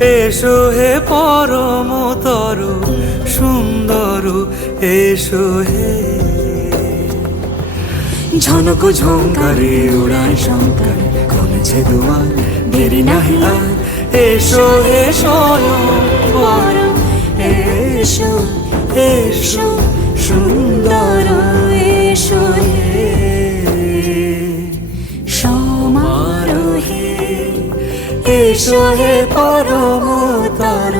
এসো হে পরমতর সুন্দর, এসো হে। ঝনক ঝঙ্কারে উড়ায় শঙ্কার, খুলেছে দুয়ার, দেরি নাহি আর। এসো হে স্বয়ং পরম, এসো এসো সুন্দর, এসো হে সমারোহে। এসো হে পরমতর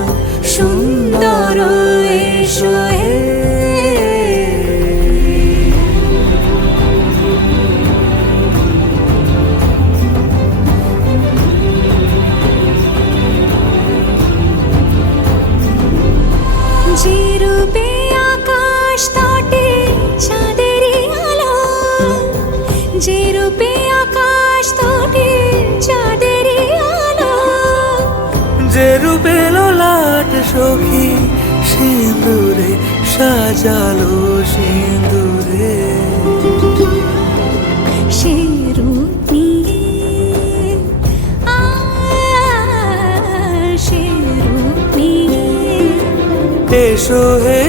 সুন্দর, এসো হে। যে রূপে আকাশ তটে চাঁদেরই আলো, যে রূপে আকাশ তটে চাঁদেরই আলো, যে রূপে ললাট সখী সিঁদুরে সাজালো সিঁদুরে। সে রূপ নিয়ে সে রূপ নিয়ে এসো হে